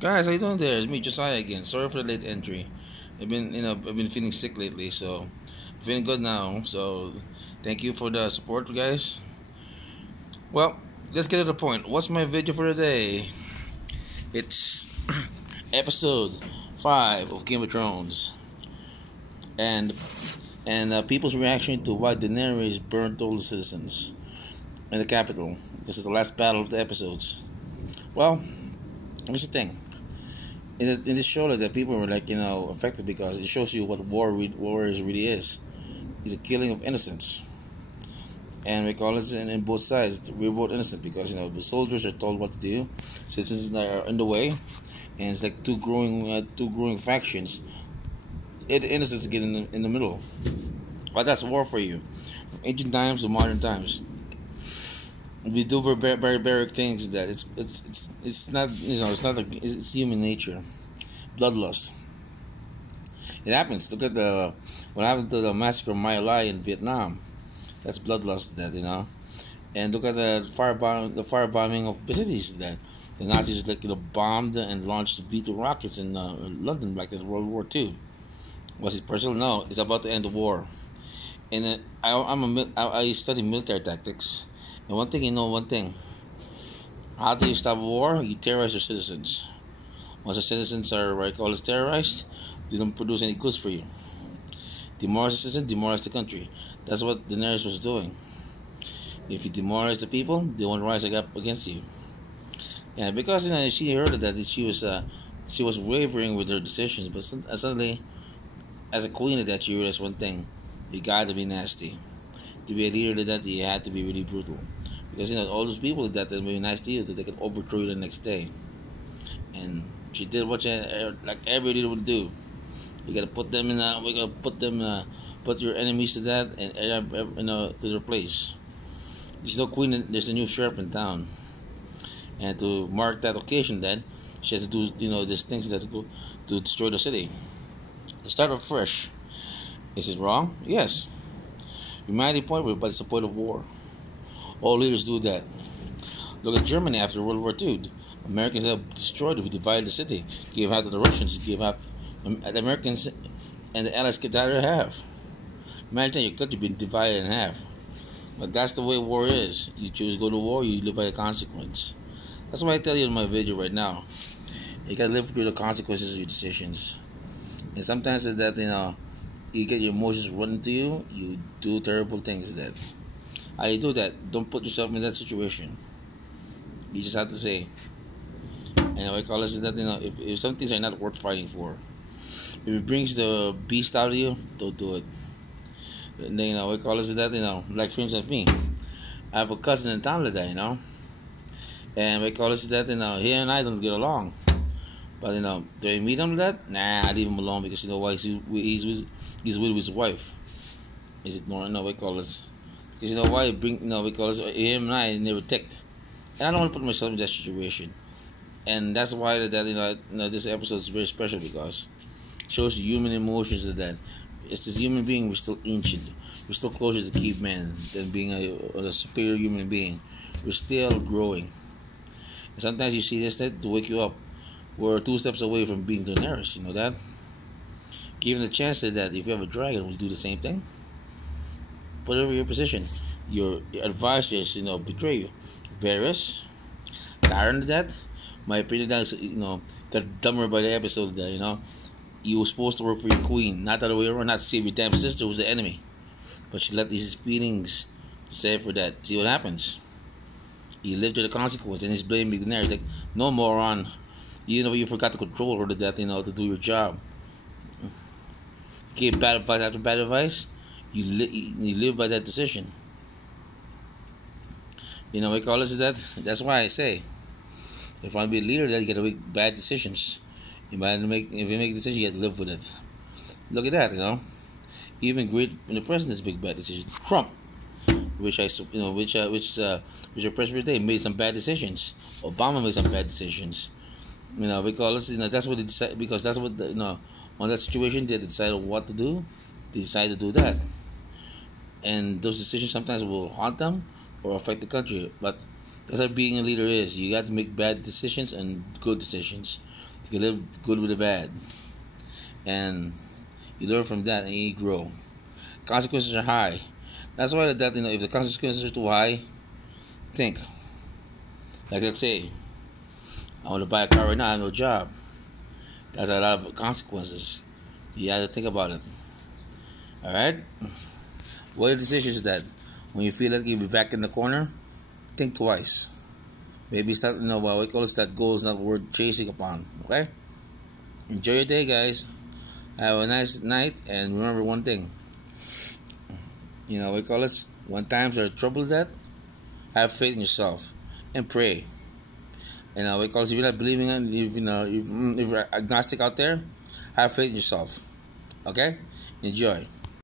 Guys, how you doing there? It's me, Josiah again. Sorry for the late entry. I've been feeling sick lately, so feeling good now. So, thank you for the support, guys. Well, let's get to the point. What's my video for today? It's episode 5 of Game of Thrones, and people's reaction to why Daenerys burnt all the citizens in the capital because it's the last battle of the episodes. Well, here's the thing. In this show, like that, people were affected because it shows you what war is really is. It's a killing of innocents, and we call it in both sides. We're both innocent because the soldiers are told what to do, citizens are in the way, and it's like two growing factions. Innocents get in the middle. But that's war for you, from ancient times to modern times. We do barbaric things that it's not it's not like it's human nature. Bloodlust. It happens. Look at the what happened to the massacre of My Lai in Vietnam. That's bloodlust. And look at the firebombing of cities that the Nazis bombed and launched V2 rockets in London back in World War II. Was it personal? No. It's about to end the war. And I study military tactics. And one thing. How do you stop a war? You terrorize your citizens. Once the citizens are what I call it terrorized, they don't produce any goods for you. Demoralize the citizen, demoralize the country. That's what Daenerys was doing. If you demoralize the people, they won't rise up against you. And because she heard that she was wavering with her decisions, but suddenly, as a queen of that, she realized one thing: you got to be nasty. To be a leader of that, you had to be really brutal. Because all those people that will be nice to you, that they can overthrow you the next day. And she did what like every leader would do. You gotta put them in. We gotta put them. Put your enemies to that and to their place. There's no queen. There's a new sheriff in town, and to mark that occasion, then she has to do these things that go to destroy the city. To start off fresh. Is it wrong? Yes. Humanity point, but it's the point of war. All leaders do that. Look at Germany after World War II. Americans have destroyed it. We divided the city. Gave half to the Russians. Gave half. The Americans and the Allies kept the other half. Imagine your country being divided in half. But that's the way war is. You choose to go to war, you live by the consequence. That's what I tell you in my video right now. You gotta live through the consequences of your decisions. And sometimes you get your emotions running to you, you do terrible things that. How you do that? Don't put yourself in that situation. You just have to say. And what I call it is that if some things are not worth fighting for, if it brings the beast out of you, don't do it. And then what I call it is that like for instance me, I have a cousin in town today, and what I call it is that he and I don't get along. But do I meet him that? Nah, I leave him alone because why he's with his wife. Is it more? No, we call it because why we call it him and I never ticked, and I don't want to put myself in that situation. And that's why this episode is very special because it shows human emotions that it's this human being. We're still ancient. We're still closer to caveman than being a superior human being. We're still growing. And sometimes you see this that to wake you up. We're 2 steps away from being Daenerys. You know that. Given the chance that if you have a dragon, will you do the same thing? Whatever your position, your advisors betray you. Varys, Tyrion did that. My opinion is got dumber by the episode that you were supposed to work for your queen, not the other way around, not to save your damn sister who's the enemy. But she let these feelings say for that. See what happens. He lived to the consequence and he's blaming Daenerys like, no moron. You forgot to control her to death, to do your job. You gave bad advice after bad advice. You live by that decision. We call it that. That's why I say, if you want to be a leader, then you gotta make bad decisions. If you make a decision, you have to live with it. Look at that, Even great in the president's big bad decisions. Trump, which our president today made some bad decisions. Obama made some bad decisions. Because that's what they decide. Because that's what on that situation they decided what to do. They decide to do that, and those decisions sometimes will haunt them or affect the country. But That's what being a leader is. You got to make bad decisions and good decisions. You can live good with the bad, and you learn from that and you grow. Consequences are high. That's why that if the consequences are too high, think. Like let's say, I want to buy a car right now. I have no job. That's a lot of consequences. You have to think about it. All right. What are the decisions that when you feel like you'll be back in the corner, think twice. Maybe start, what we call it, that goal is not worth chasing upon. Okay? Enjoy your day, guys. Have a nice night, and remember one thing. We call it, when times are troubled, that have faith in yourself and pray. We call it, if you're not believing in, if you're agnostic out there, have faith in yourself. Okay? Enjoy.